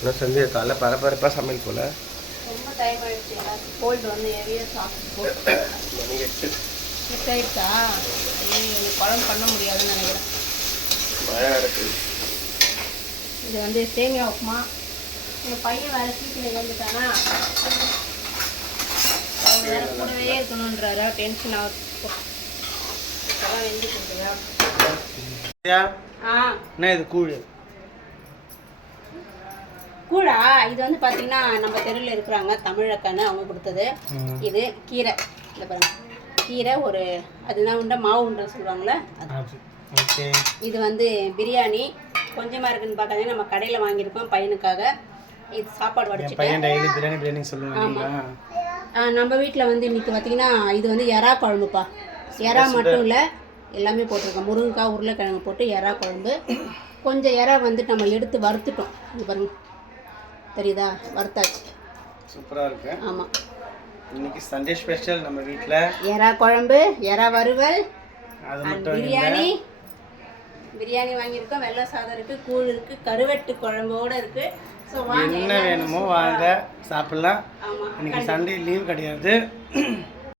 என்ன செஞ்சு காலைல பரபரப்பாக சமையல் போல். ரொம்ப டைம் ஆகிடுச்சு. எல்லாத்துக்கும் கோல்டு வந்து ஹெவியாக சாப்பிட்டு போட்டு மணி 8 ஆகிடுச்சா. எனக்கு குழம்பு பண்ண முடியாதுன்னு நினைக்கிறேன். மழை நடக்குது. இது வந்து சேமியா உப்புமா. எங்கள் பையன் வேறு சீக்கிரம் வந்துட்டானா, அவர் வேறு கூடவே இருக்கணுன்றாரா, டென்ஷன் ஆகுது. இப்போதான் வெந்து கொடுக்குதா. என்ன இது கூழ்? கூழா? இது வந்து பார்த்தீங்கன்னா நம்ம தெருவில் இருக்கிறாங்க தமிழக்கான்னு அவங்க கொடுத்தது. இது கீரை, இந்த பாருங்க கீரை, ஒரு அதுதான் உண்டை மாவு உண்டை சொல்லுவாங்களே அது. ஓகே. இது வந்து பிரியாணி கொஞ்சமாக இருக்குன்னு பார்க்காதீங்க, நம்ம கடையில் வாங்கியிருக்கோம் பையனுக்காக. இது சாப்பாடு வடிச்சு பையன் டெய்லி பிரியாணி சொல்லுவாங்க. நம்ம வீட்டில் வந்து இன்னைக்கு பார்த்தீங்கன்னா இது வந்து எறா குழம்புப்பா. எறா மட்டும் இல்லை, எல்லாமே போட்டிருக்கோம். முருங்கைக்காய் உருளைக்கிழங்கு போட்டு எறா குழம்பு. கொஞ்சம் எறா வந்து நம்ம எடுத்து வறுத்துட்டோம். இது பாருங்க, தெரியுதா, வறுத்தாச்சு. சூப்பராக இருக்கு. ஆமாம், இன்னைக்கு சண்டே ஸ்பெஷல் நம்ம வீட்டில் எறா குழம்பு, எறா வறுவல், அது மட்டும் பிரியாணி. பிரியாணி வாங்கியிருக்கோம், வெள்ளை சாதம் இருக்குது, கூழ் இருக்குது, கருவெட்டு குழம்போடு இருக்குது. ஸோ வாங்க, என்ன வேணுமோ வாங்க சாப்பிட்லாம். ஆமாம், இன்னைக்கு சண்டே லீவ் கிடையாது.